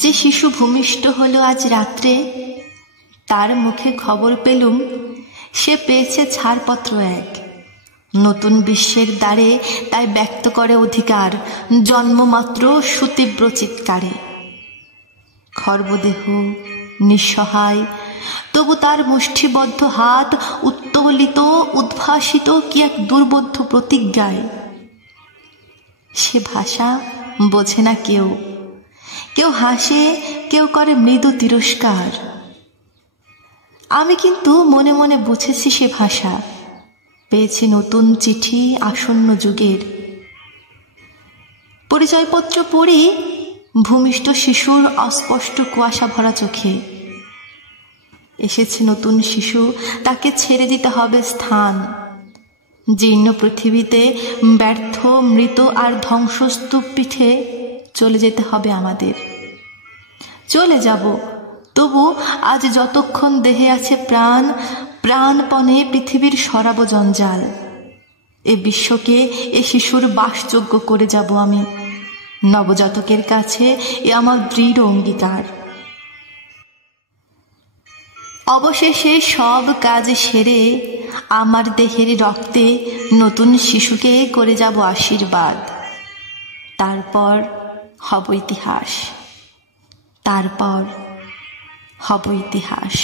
যে শিশু ভূমিষ্ঠ হলো আজ রাত্রে, তার মুখে খবর পেলুম সে পেয়েছে ছাড়পত্র এক। নতুন বিশ্বের দ্বারে তাই ব্যক্ত করে অধিকার, জন্মমাত্র সুতীব্র চিৎকারে। খর্বদেহ নিঃসহায়, তবু তার মুষ্টিবদ্ধ হাত উত্তোলিত উদ্ভাসিত কি এক দুর্বোধ্য প্রতিজ্ঞায়। সে ভাষা বোঝে না কেউ, কেউ হাসে, কেউ করে মৃদু তিরস্কার। আমি কিন্তু মনে মনে বুঝেছি সে ভাষা, পেয়েছি নতুন চিঠি আসন্ন যুগের। পরিচয়পত্র পড়ি ভূমিষ্ঠ শিশুর অস্পষ্ট কুয়াশা ভরা চোখে। এসেছে নতুন শিশু, তাকে ছেড়ে দিতে হবে স্থান। জীর্ণ পৃথিবীতে ব্যর্থ মৃত আর ধ্বংসস্তূপ পিঠে চলে যেতে হবে আমাদের। চলে যাব, তবু আজ যতক্ষণ দেহে আছে প্রাণ, প্রাণপণে পৃথিবীর সরাব জঞ্জাল। এ বিশ্বকে এ শিশুর বাসযোগ্য করে যাব আমি। নবজাতকের কাছে এ আমার দৃঢ় অঙ্গীকার। অবশেষে সব কাজ সেরে আমার দেহের রক্তে নতুন শিশুকে করে যাব আশীর্বাদ। তারপর হব ইতিহাস, তারপর হব ইতিহাস।